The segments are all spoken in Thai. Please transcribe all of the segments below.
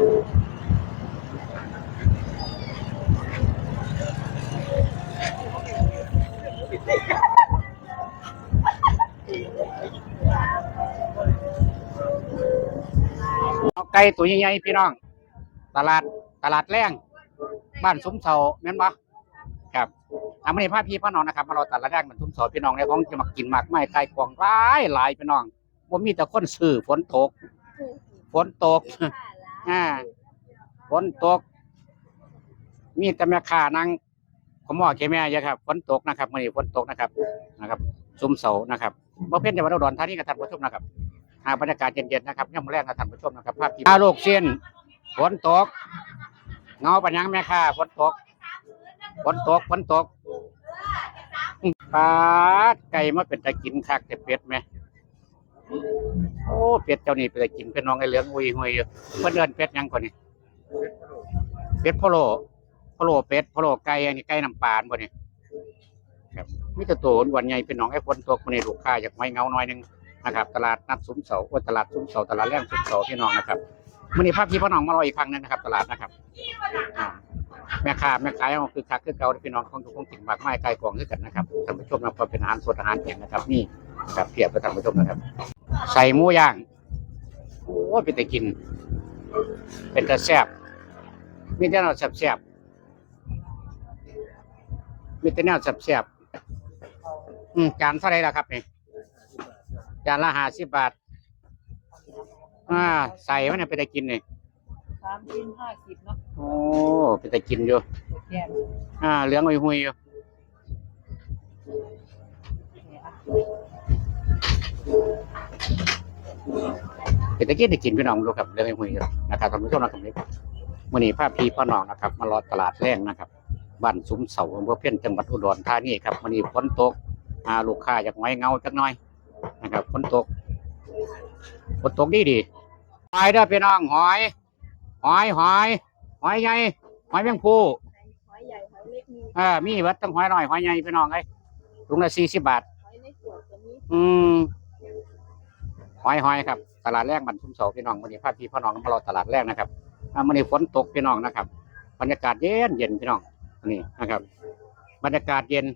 เอาไก่ตัวใหญ่ๆพี่น้อง ตลาดตลาดแรงบ้านซุ้มเสาแม่นบ่ครับทำให้ภาพพี่พ่อน้องนะครับมาเราตลาดแรงบ้านซุ้มเสาพี่น้องในของจะมากินมากไม้ไก่กวางหลายหลายพี่น้องว่ามีแต่คนซื้อฝนตก ฝนตก อ่าฝนตก มีแต่แม่ค้านั่งขโมยแค่แม่เยอะครับฝนตกนะครับมื่อนี้ฝนตกนะครับนะครับซุ้มเสานะครับบ่เพี้ยนจังหวัดอุดรธานีกับท่านผู้ชมนะครับหาบรรยากาศเย็นๆนะครับย่ำแรงกับท่านผู้ชมนะครับภาพที่อาลูกเส้นฝนตกเงาปัญญังแม่ค้าฝนตกฝนตกฝนตกปลาดไก่มาเป็นตะกินคักแต่เป็ดไหม โอ้เป็ดเจ้านี่เป็นตะกินเป็นน้องไอ้เหลืองอุยหุยอยู่เพิ่นเดินเป็ดยังก่อนนี่เป็ดพะโลพะโลเป็ดพะโลไก่อันนี้ไก่น้ำปลาบ่นี่ครับมีแต่ตัวอ้วนใหญ่เป็นน้องไอ้ฝนตกมันนี่ลูกค้าอยากไว้เงาหน่อยหนึงนะครับ ตลาดนัดซุ้มเสาโอ้ตลาดซุ้มเสาตลาดแรงซุ้มเสาพี่น้องนะครับมื้อนี้ภาพพี่พ่อน้องมารออีกครั้งนึงนะครับ ตลาดนะครับแม่ค้าแม่ขายเอาคือคักคือเก่าพี่น้องของทุกคนกินหมากไม้ไก่กองด้วยกันนะครับท่านผู้ชมนะพอเป็นอาหารสดอาหารแข็งนะครับนี่ นะครับเพียบไปท่านผู้ชมนะครับ ใส่หมูย่างโอ้ยเป็นแต่กิน เป็นแต่แซ่บมีแต่แนวแซ่บๆมีแต่แนวแซ่บๆอืมจานเท่าไหรล่ะครับนี่จานละห้าสิบบาทอ่าใส่ไว้เนี่ยเป็นแต่กินนี่สามชิ้นห้าสิบเนาะโอ้เป็นแต่กินอยู่แย่เลยอ่าเหลืองหุยหุยๆอยู่ เป็นตะกี้ได้กินพี่น้องดูครับเหลืองหุยหุยๆอยู่นะครับท่านผู้ชมนะครับนี่มื่อนี้ภาพพี่พ่อน้องนะครับ มารอตลาดแรงนะครับบ้านซุ้มเสาอำเภอเพี้ยนจังหวัดอุดรธานีครับมื่อนี้ฝนตกอ่าลูกค้าอยากไว้เงาจักหน่อยนะครับฝนตกฝนตกดีดีหอยเด้อพี่น้องหอย หอยหอย หอยใหญ่หอยแมงภูหอยใหญ่หอยเล็กมีอ่ามีเบิดตั้งหอยน้อยหอยใหญ่พี่น้องเอ้ยถุงละสี่สิบบาทหอยในขวดก็มีอืม หอยหอยครับตลาดแรกบันทุ่มเสาพี่น้องวันนี้พาพพี่พ่อน้องมารอตลาดแรกนะครับวันนี้ฝนตกพี่น้องนะครับ บรรยากาศเย็นเย็นพี่น้องนี่นะครับ บรรยากาศเย็น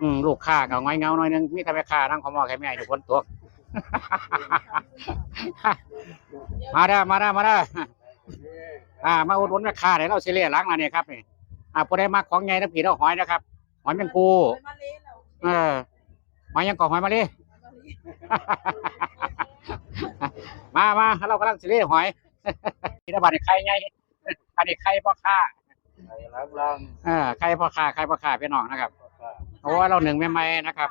อืมลูกค้าก็ง้อยเงาหน่อยหนึงมีแต่แม่ค้านั่งขอมอแค่แม่อยู่ฝนตกมาเด้มาเด้มาเด้อ่ามาอุดหนุนแม่ค้าเดี๋ยวเราสิเรียล้างมาเนี่ยครับนี่อ่าผู้ใดมาของใหญ่น้ำผีเราหอยนะครับหอยแมงปูหอยมาเละแล้วเออหอยยังก่อหอยมาเลย มามาเรากำลังสิเล่หอยนี่ระบาดนี่ไข่ไงอันนี้ไข่พ่อค้ารับรองเออไข่พ่อค้าไข่พ่อค้าพี่น้องนะครับเพราะว่าเราหนึ่งใหม่ๆนะครับ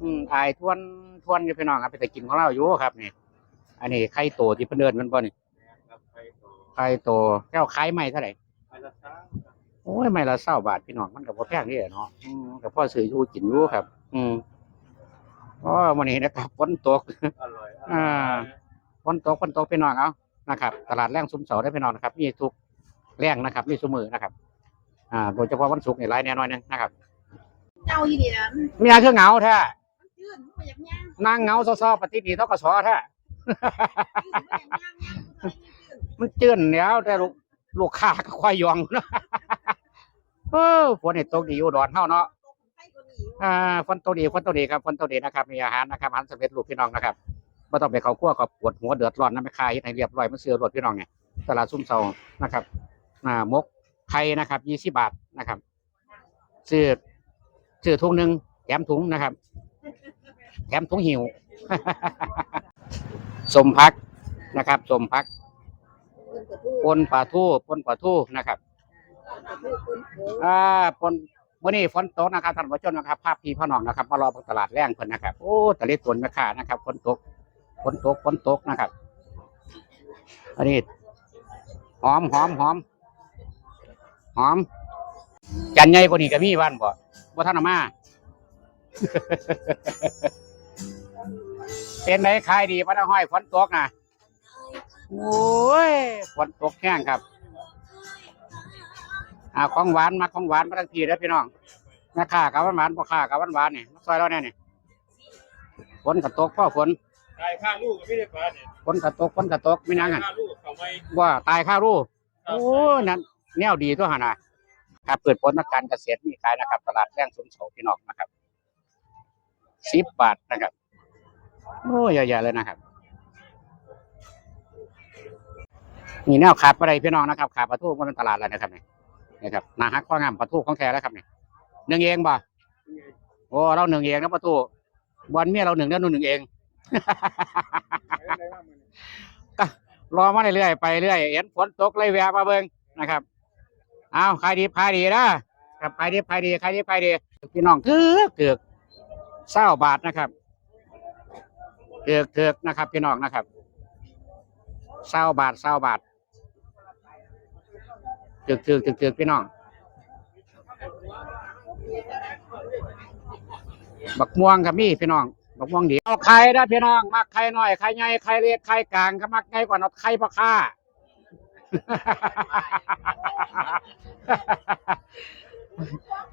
อืมอายทวนทวนอยู่พี่น้องครับไปแต่กินของเราอยู่ครับนี่ อันนี้ไข่โตที่เพิ่นเดินมันบ่นี่ครับไปต่อไข่โตแก้วไข่ใหม่เท่าไหร่ไปละครั้งโอ้ยไม่ละเศร้าบาทพี่น้องมันกับพ่แพงนี่เนาะอืมกับพ่อซื้ออยู่กินอยู่ครับ อืมอ๋อวันนี้นะครับฝนตกอร่อย อ่าฝนตกฝนตกพี่น้องเอานะครับตลาดแรงซุ้มเสาได้พี่น้องนะครับ มีทุกแรงนะครับ มีสมือนะครับ อ่าโดยเฉพาะวันศุกร์นี่รายแน่นอนหนึงนะครับเจ้าอีนี่นะมีอะไรคือเหงาแท้มันจืดมันบ่อยากย่างนั่งเหงาซ้อๆปฏิทินเท่ากับสอแท้จืดมันบ่อยากย่างย่างมันบ่อยากจืดมันเจือนแล้วแต่ลูกลูกค้าก็ควายยองเนาะเออฝนนี่ตกดีอยู่ดอนเฮาเนาะไข่ก็หนีอ่าฝนตกดีฝนตกดีครับฝนตกดีนะครับ มีอาหารนะครับอาหารสำเร็จรูปพี่น้องนะครับ ไม่ต้องไปเขาคั่วกับปวดหัวเดือดร้อนนะไม่คายให้เรียบร้อยมันเสือรวดพี่น้องไงตลาดซุ่มเซานะครับอ่ามกไข่นะครับยี่สิบบาทนะครับซื้อซื้อถุงหนึ่งแถมถุงนะครับ แถมถุงหิวสมพักนะครับสมพักปนปลาทู่ปนปลาทู่นะครับก็พูดเพิ่นโผล่อ่าปนวันนี้ฝนตกนะครับท่านผู้ชมนะครับภาพพี่พ่อน้องนะครับมารอบนตลาดแรงเพิ่นนะครับโอ้ตะลิตวนแม่ค้านะครับฝนตก ฝนตกฝนตกนะครับ อันนี้หอมหอมหอมหอม จันใหญ่กว่านี้ก็มีบ้านบ่บ่ท่านเอามาเป็นไหนขายดีพระนห้อยฝนตกนะโอ้ยฝนตกแห้งครับอ่าของหวานมาของหวานมาทั้งทีแล้วพี่น้องแม่ค้ากับหวานหวานพ่อค้ากับหวานหวานนี่มาซอยเราแน่นี่ฝนก็ตกพ่อฝน ตายข้าลูกก็ไม่ได้ปลาเนี่ยฝนกระตกฝนกระตกไม่นางหันข้าลูกเขาไม่ว่าตายค่ารู้โอ้นั่นแนวดีตัวหนนะครับเปิดผลทางการเกษตรมีขายนะครับ ตลาดแจ้งสมโสพี่น้องนะครับสิบบาทนะครับโอ้เยอะแยะเลยนะครับนี่แนวขาดอะไรพี่น้องนะครับขาดปลาทูบนตลาดแล้วนะครับนี่นะครับนาฮักข้องามปลาทูของแท้แล้วครับนี่หนึ่งเองบ่โอ้เราหนึ่งเองนะปลาทูวันเมียเราหนึ่งแล้วหนึ่งเอง ก็รอมาเรื่อยๆไปเรื่อยเห็นฝนตกเลยแวะมาเบิ่งนะครับเอาขายดีขายดีนะครับขายดีขายดีขายดีขายดีพี่น้องเถือกเถือกเศร้าบาทนะครับเถือกเถือกนะครับ พี่น้องนะครับเศร้าบาทเศร้าบาทเถือกเถือกเถือกเถือกพี่น้องบักม่วงครับมี่พี่น้อง บักม่วงดีเอาไข่นะพี่น้องมักไข่น้อยไข่ใหญ่ไข่เล็กไข่กลางก็มักใหญ่กว่าเอาไข่ปลาค่า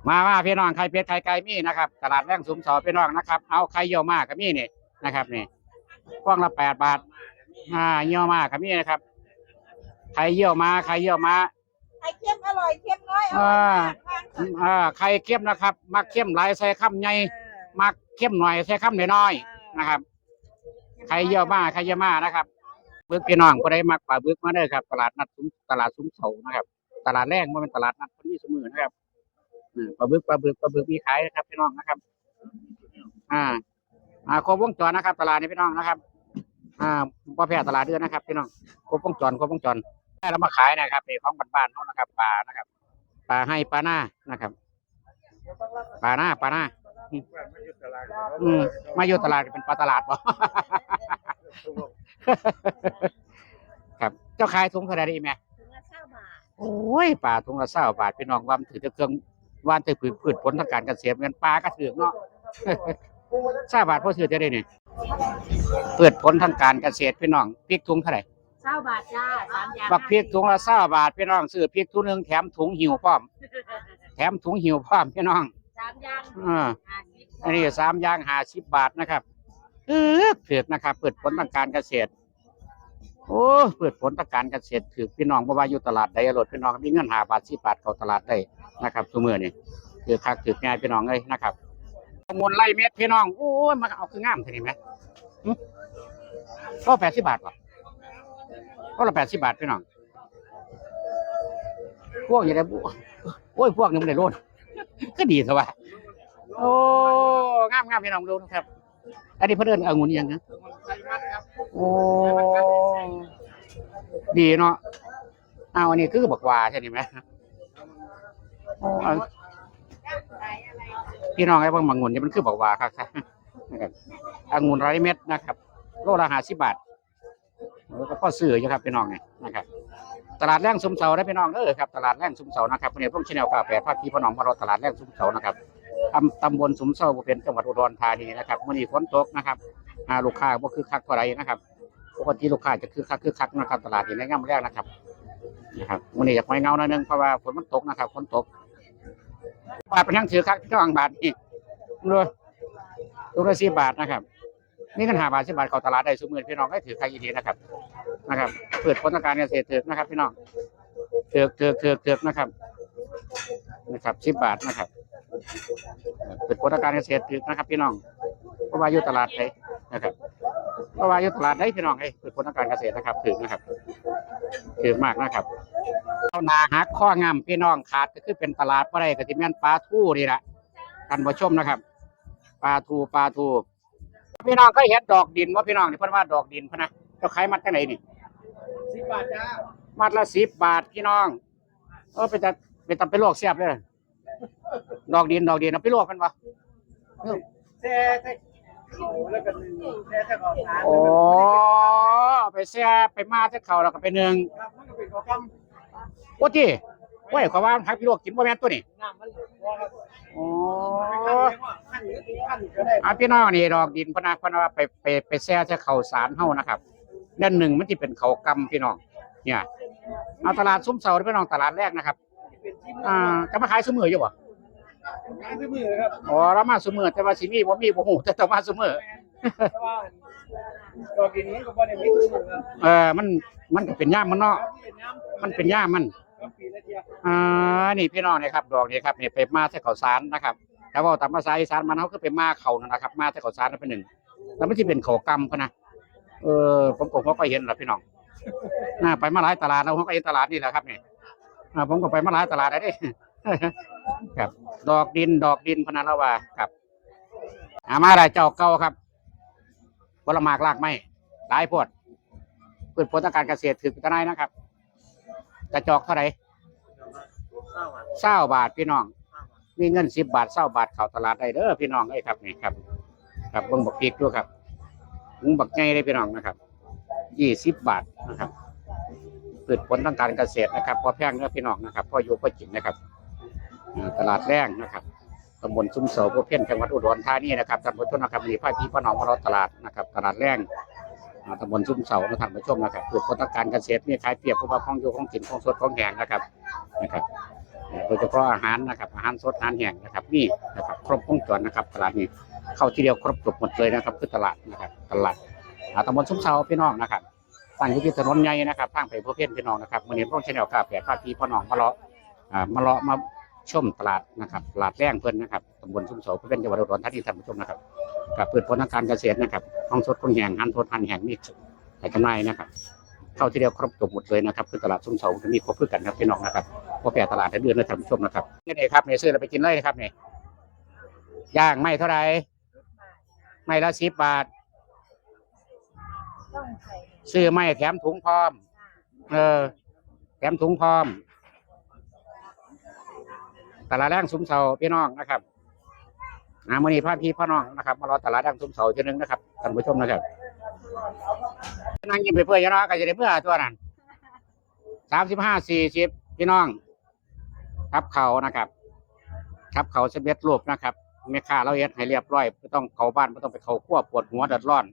มาว่าพี่น้องไข่เป็ดไข่ไก่มีนะครับตลาดแรงสุมสอพี่น้องนะครับ เอาไข่เยี่ยวมากกับมีนี่นะครับนี่กว้างละแปดบาทอ่าเยี่ยวมากกับมีนะครับไข่เยี่ยวมาไข่เยี่ยวมาไข่เค็มอร่อยเค็มน้อยอร่อ่าอยมากอ่าไข่เข้มนะครับ มักเข้มหลายใส่ข้ามใหญ่มัก เข้มหน่อยใส่ข้ามน้อยๆนะครับ ใครเยี่ยวมาใครเยี่ยวมานะครับบึกพี่น้องก็ได้มักป่าบึกมาเด้อครับ ตลาดนัดซุ้มตลาดซุ้มเสานะครับ ตลาดแรกมันเป็นตลาดนัดคนมีสมือนะครับอืมปลาบึกปลาบึกปลาบึกมีขายนะครับพี่น้องนะครับ อ่า อ่าครบวงจรนะครับ ตลาดนี้พี่น้องนะครับ อ่าบ่แพ้ตลาดเดือนนะครับพี่น้องครบวงจรครบวงจรได้แล้วมาขายนะครับนี่ของบ้านๆเขานะครับปลานะครับปลาให้ปลาหน้านะครับปลาหน้าปลาหน้า อืมมาอยู่ตลาดก็เป็นปลาตลาดบ่ ครับ เจ้าขายถุงเท่าไหร่ดีแม่ถึงละเก้าบาทโอ้ยปลาถุงละเศร้าบาทพี่น้องว่ามันถือแต่เครื่องว่านแต่พืชพืชผลทางการเกษตรเงินปลาก็ถือเนาะเศร้าบาทพอซื้อจะได้นี่พืชผลทางการเกษตรพี่น้องพริกถุงเท่าไหร่เก้าบาทจ้าสามอย่างบักพริกถุงละเศร้าบาทพี่น้องซื้อพริกถุงหนึงแถมถุงหิวพร้อม แถมถุงหิวพร้อมพี่น้องสาม อย่างอ่า ห้าสิบอันนี้สามอย่างห้าสิบบาทนะครับเออเผือกนะครับเปิดผลทางการเกษตร โอ้เปิดผลทางการเกษตรถือพี่น้องบ่ว่าอยู่ตลาดใดอรดพี่น้องมีเงินหาบาทสิบาทเข้าตลาดได้นะครับทุกมื้อนี่ถือคักถือง่ายพี่น้องเลยนะครับมวลไล่เม็ดพี่น้องโอ้ยมาเอาคืองามทีนี้ไหมหึก็แปดสิบบาทป่ะก็ละแปดสิบบาทพี่น้องพวกอย่างไรบุโอ้ยพวกนี้มันได้โลด ก็ดีเถอะวะ โอ้งามงามพี่น้องดูนะครับ อันนี้เพื่นเอนองุ่นอิหยังนะโอ้ดีเนาะอ้าวอันนี้คือบักหวาใช่ไหมโอ้เอาพี่น้องไอ้เบางบางงุ่นนี่มันคือบักหวาครับนะครับองุ่นไรเม็ดนะครับ โลละห้าสิบบาทแล้วก็พ่อซื้ออยู่ครับพี่น้องเนี่ยนะครับตลาดแรงซุ้มเสาได้พี่น้องเด้อครับตลาดแรงซุ้มเสานะครับวันนี้พวกชแนลกาแฟภาคพี่พี่น้องมารอตลาดแรงซุ้มเสานะครับ ตำตำบลสุมเศร้าเป็นจังหวัดอุดรธานีนะครับมื่อนี้ฝนตกนะครับอ่าลูกค้าก็คือคักเท่าไรนะครับปกติลูกค้าจะคือคักคือคักนะครับตลาดนี้ในง่ามแรกนะครับนะครับมื่อนี้อยากไว้เงาหน่อยนึงเพราะว่าฝนมันตกนะครับฝนตกบาทเป็นทั้งถือคักพี่น้องบาทนี่เลยลูกละสี่บาทนะครับนี่กันหาบาทสิบาทเข้าตลาดได้สมมือพี่น้องให้ถือใครยีดีนะครับ นะครับเปิดผลทางการเกษตรถือนะครับ พี่น้องถือถือถือถือนะครับ นะครับสิบบาทนะครับ เปิดโครงการเกษตรถึกนะครับ พี่น้องเพราะว่าอยู่ตลาดไหนนะครับเพราะว่าอยู่ตลาดไหนพี่น้องเอ้ยเปิดโครงการเกษตรนะครับถึกนะครับถึกมากนะครับเอานาหักข้องามพี่น้องขาดก็คือเป็นตลาดปลาไหลกติแม่นปลาทูนี่แหละท่านผู้ชมนะครับปลาทูปลาทูพี่น้องก็เห็นดอกดินว่าพี่น้องนี่เพิ่นว่าดอกดินพะนะเจ้าขายมัดจังไหนนี่สิบบาทจ้ามัดละสิบบาทพี่น้องเออเป็นแต่เป็นแต่เป็นโรคเสียบเลย ดอกดินดอกดินเอาไปลวกมันปะแช่แช่เขาแล้วกันแช่แช่เขาสารโอ้ไปแช่ไปมาเท่เขาแล้วก็ไปหนึ่งครับมันก็เป็นข้าวกำโอ้ที่โอ้ยขอว่าพักพี่ลวกกินบ่แม่นตัวนี้น้ำมันพอครับโอ้ขั้นนี้ขั้นก็ได้อาพี่น้องนี่ดอกดินพะนะพะนะว่าไปไปไปแช่เท่เขาสารเฮานะครับด้านหนึ่งมันที่เป็นเขากำพี่น้องเนี่ยเอาตลาดซุ้มเสาพี่น้องตลาดแรกนะครับเป็นที่อ่าจะมาขายซุ้มมืออยู่บ่ งานที่มือครับอ๋อเรามาซุ้มมือแต่ว่าสิมีบ่มีบ่ฮู้แต่ต้องมาซุ้มมือแต่ว่าดอกกินนี้ก็บ่ได้มีทุกมื้อครับเออมันมันก็เป็นย่ามมันเนาะเป็นน้ำมันเป็นย่ามมันครับปีละเที่ยอ่า นี่พี่น้องนี่ครับดอกนี่ครับนี่ไปมาใส่ข้าวสารนะครับแต่ว่าตามภาษาอีสานมันเขาก็ไปมาเขานั่นนะครับ มาใส่ข้าวสารนั่นเป็นหนึ่งแล้วมันที่เป็นข้าวกำพะนะเออผมผมก็เห็นแหละพี่น้องน่าไปมาหลายตลาดแล้วผมก็เห็นตลาดนี่แหละครับนี่อ่าผมก็ไปมาหลายตลาดแล้วดิ ครับ ดอกดินดอกดินพนันละว่าครับอามาได้เจ้าเก่าครับผลหมากลากไม้หลายโพดพืชผลทางการเกษตรถือกันได้นะครับกระจอกเท่าไหร่เศร้าบาทพี่น้อง มีเงินสิบบาทเศร้าบาทเข้าตลาดได้เด้อพี่น้องเอ้ครับนี่ครับ ครับเบิ่งบักพริกด้วยครับหุงบักไงได้พี่น้องนะครับยี่สิบบาทนะครับพืชผลทางการเกษตรนะครับ พอแพงเด้อพี่น้องนะครับ พออยู่พอกินนะครับ ตลาดแรงนะครับตำบลซุ้มเสาพวเพี้ยนจังหวัดอุดรธานีนะครับท่านผู้ชมนะครับมีพ่อพี่พ่อน้องมารอตลาดนะครับตลาดแรงอ่าตำบลซุ้มเสานะท่านผู้ชมนะครับพืชผลทางการเกษตรมีขายเปรียบผู้ว่าของอยู่ของกินของสดของแห้งนะครับนะครับโดยเฉพาะอาหารนะครับอาหารสดอาหารแห้งนะครับนี่นะครับครบวงจรนะครับตลาดนี้เข้าทีเดียวครบจบหมดเลยนะครับคือตลาดนะครับตลาดตำบลซุ้มเสาพี่น้องนะครับตั้งอยู่ที่ถนนใหญ่นะครับทางไปพวกเพี้ยนพี่น้องนะครับวันนี้พวกเชนเนลกาแปดข้าพี่พ่อน้องมาเลาะมาเลาะมา ชมตลาดนะครับตลาดแรงเพิ่นนะครับตำบลซุ้มเสาเพื่อนจังหวัดอุดรธานีท่านผู้ชมนะครับกับเปิดผลทางการเกษตรนะครับของสดของแห้งอาหารสดอาหารแห้งนี่แต่จำหน่ายนะครับเข้าทีเดียวครบจบหมดเลยนะครับคือตลาดซุ้มเสาจะมีครบเพื่อกันครับพี่น้องนะครับพอแปรตลาดให้เดือนนะท่านผู้ชมนะครับนี่เองครับเนี่ยซื้อเราไปกินเลยนะครับเนี่ยย่างไม่เท่าไหรไม่ละสิบบาทต้องใส่ซื้อไม่แถมถุงพร้อม เออ แถมถุงพร้อม ตลาดแรงซุ้มเสาพี่น้องนะครับอามือนี้พาพี่พ่อน้องนะครับมารอตลาดแรงซุ้มเสาทีนึงนะครับท่านผู้ชมนะครับนั่งกินไปเพื่อยๆเนาะก็จะได้เพื่อตัวนั้นสามสิบห้าสี่สิบพี่น้องครับเขานะครับครับเขาสำเร็จรูปนะครับแม่ค้าเราเฮ็ดให้เรียบร้อยไม่ต้องเขาบ้านไม่ต้องไปเขาครัวปวดหัวเดือดร้อน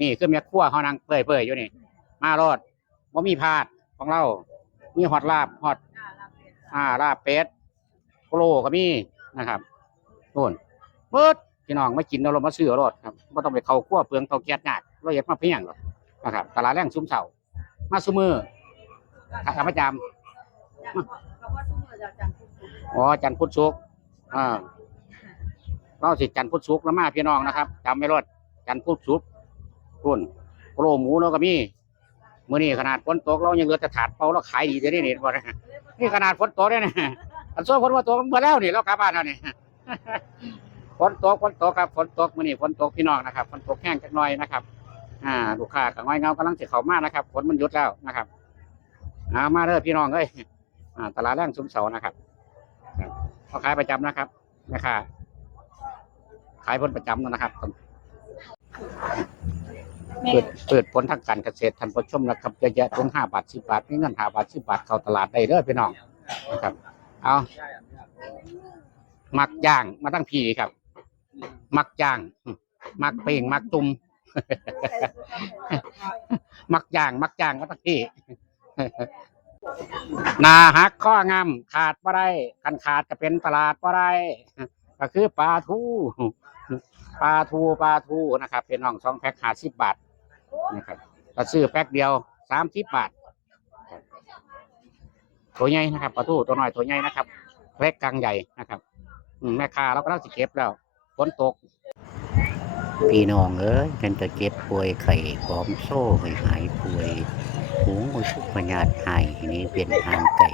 นี่คือแม่ครัวเขานั่งเปื่อยๆอยู่นี่ มารอดว่ามีพลาดของเรา มีฮอตลาบฮอตอ่าลาบเป็ด โลก็มีนะครับโน่นเปิดพี่น้องมากินเรามาซื้อรถครับไม่ต้องไปเข้าครัวเปลืองเตาแก๊สยากเราเฮ็ดมาเพียงหรอกนะครับตลาดแรงซุ้มเสามาซุมือขาประจำเขามเราจะจังทุกอ๋อจันทร์พุธศุกอ่าเราสิจันทร์พุธศุกแล้วมาพี่น้องนะครับจำไม่รอดจันทร์พุธศุกรุ่นโกโลหมูเราก็มีมื้อนี้ขนาดฝนตกเรายังเหลือแต่ถาดเปล่าเราขายดีจะได้เนี่บ่ได้นี่ขนาดฝนตกเนี่ยนะ อันโซ่ฝนว่าตกเมื่อแล้วนี่เรากลับบ้านแล้วนี่ฝนตกฝนตกครับฝนตกมื้อนี้ฝนตกพี่น้องนะครับฝนตกแห้งจักหน่อยนะครับ อ่าลูกค้ากับง่อยเงากำลังสิเข้ามานะครับฝนมันหยุดแล้วนะครับอ่ามาเด้อพี่น้องเอ้ยอ่าตลาดแรงซุ้มเสานะครับเขาขายประจำนะครับแม่ค้าขายผลประจำนะครับเปิดเปิดผลทางการเกษตรท่านผู้ชมนะครับเยอะแยะตรงห้าบาทสิบาทมีเงินห้าบาทสิบาทเข้าตลาดได้เด้อพี่น้องนะครับ เอามักย่างมาตั้งพีครับ มักย่างอืมมักเป่งมักตุ่มมักย่าง มักย่างมาตั้งพีนาหักข้องามขาดบ่ได้กันขาดจะเป็นตลาดบ่ได้ก็คือปลาทูปลาทูปลาทูนะครับ เป็นน้องสองแพ็คห้าสิบบาทนะครับถ้าซื้อแพ็คเดียวสามสิบบาท ตัวใหญ่นะครับปลาทูตัวน้อยตัวใหญ่นะครับเล็กกลางใหญ่นะครับแม่ค้าเราก็ต้องสิเก็บแล้วฝนตก พี่น้องเอ้ยกันจะเจ็บป่วยไข้พร้อมโซ่ให้หายป่วยหูมือสุกปัญญาหายนี้เป็นทางไก่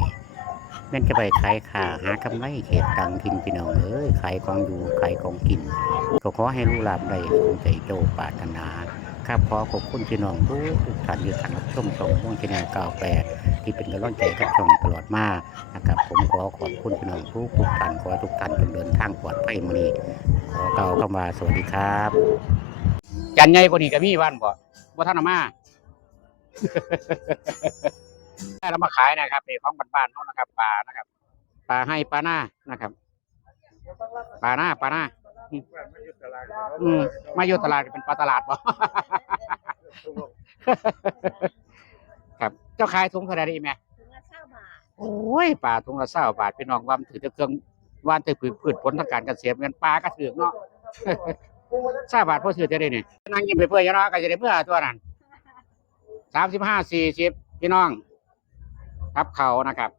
แม่นจะไปขายขาหากำไรเขตตังทินพี่น้องเอ้ยขายของอยู่ขายของกิน ก็ขอให้รู้ลาบได้สมใจโจปาถนาครับขอขอบคุณพี่น้องทุกท่านที่ทางรับชมช่องม่วงชแนล98 ที่เป็นกำลังใจกับช่องตลอดมานะครับผมขอขอบคุณพี่น้องทุกทุกท่านขอทุกท่านจงเดินทางปลอดภัยมื้อนี้ขอเก่าวคำว่าสวัสดีครับ จันใหญ่กว่านี้ก็มีบ้านบ่บ่ท่านเอามา ได้เรามาขายนะครับนี่ของบ้านๆเขานะครับปลานะครับปลาให้ปลาหน้านะครับปลาหน้าปลาหน้าอืมมาอยู่ตลาดเป็นปลาตลาดบ่ จ้าขายถุงเท่าไหร่ดีแม่ถึงละเก้าบาท โอ้ยปลาถุงละเศร้าบาทพี่น้องว่ามันถือแต่เครื่องว่านถือผืนพืชผลทางการเกษตรเงินปลาก็ถือเนาะทราบบาทพ่อซื้อจะได้นี่นั่งกินไปเพื่อยๆเนาะก็จะได้เมื่อตัวนั้นสามสิบห้าสี่สิบพี่น้องครับเขานะครับ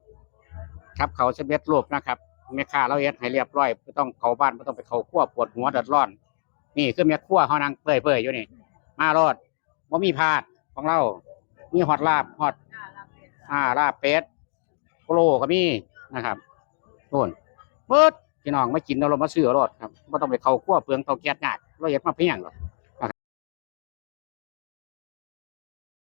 ครับเขาเสเบ็ดรูปนะครับแม่ค้าเราเฮ็ดให้เรียบร้อยไม่ต้องเข้าบ้านไม่ต้องไปเข้าครัวปวดหัวเดือดร้อน นี่คือแม่ครัวเขานั่งเปื่อยๆอยู่นี่ มารอดว่ามีพลาดของเรา มีฮอตลาบฮอต อ่าลาบเป็ดโกโลก็มีนะครับนู่นเปิดพี่น้องมากินเราเรามาซื้อเอารถครับไม่ต้องไปเข้าขั้วเปลืองเตาแก๊สงากเราเฮ็ดมาเพียงหรอก